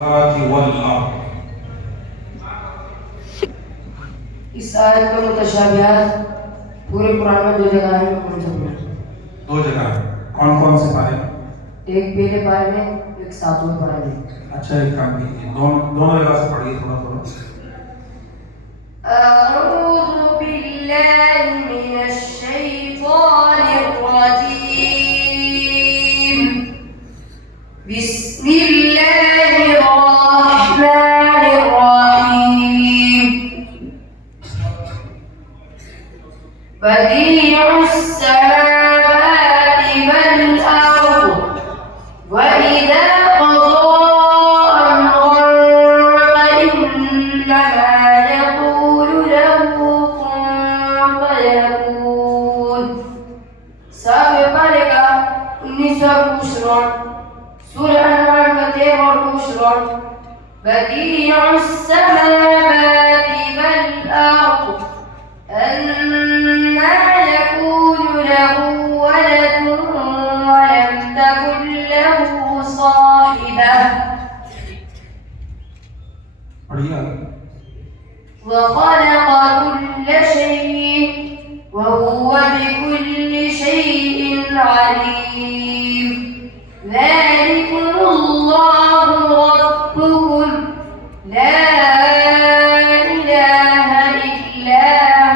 इस आयत में मुतशाबिहात पूरे कुरान में 2 जगह है। कौन सा बोला? 2 जगह है। कौन कौन से पारे? एक पहले पारे में, एक 7वें पारे में। अच्छा, एक काम कीजिए, दोनों जगह से पढ़िए थोड़ा थोड़ा। अऊज़ु बिल्लाहि मिनश शैतानिर रजीम। बिस्मिल्लाहिर रहमानिर रहीम। बदीउस समावाति वल अर्द व इज़ा क़ज़ा अम्रन फइन्नमा यक़ूलु लहु कुन फयकून। सब पढ़ेगा 19 सूरह अनआम का 13 बदीउस समावाति वल अर्द अन्ना यकूनु लहु वलदुन वलम तकुन लहु साहिबह वखलक़ कुल्ल शैइन वहुव बिकुल्लि शैइन अलीम। ज़ालिकुमुल्लाहु रब्बुकुम ला इलाहा इल्ला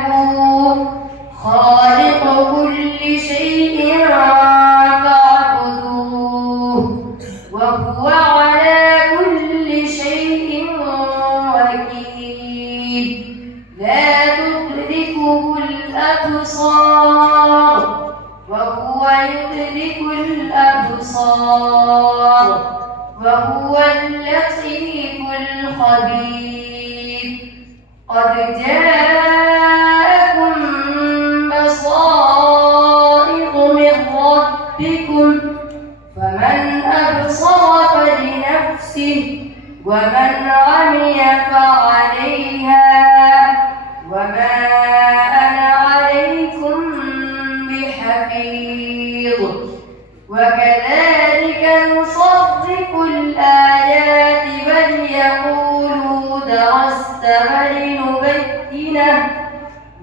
हु खालिक़ु कुल्लि शैइन फअब्दूहु वहुव अला कुल्ली शैइन वकील। ला तुद्रिकुहुल अब्सार वहुव युद्रिकुल अब्सार वहुवल लतीफुल खबीर। قد جاءكم بصائر من ربكم فمن أبصر فلنفسه ومن عمي فعليها وما أنا عليكم بحفيظ وكذلك نصرف الآيات وليقولوا درست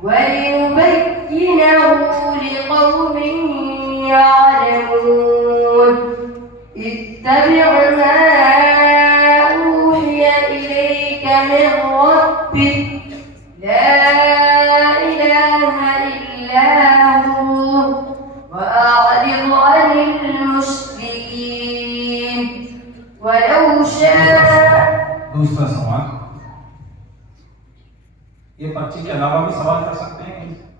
ولنبينه لقوم يعلمون. اتبع ما أوحي إليك من ربك لا إله إلا هو وأعرض عن المشركين ولو شاء। दूसरा सवाल, ये पर्ची के अलावा भी सवाल कर सकते हैं।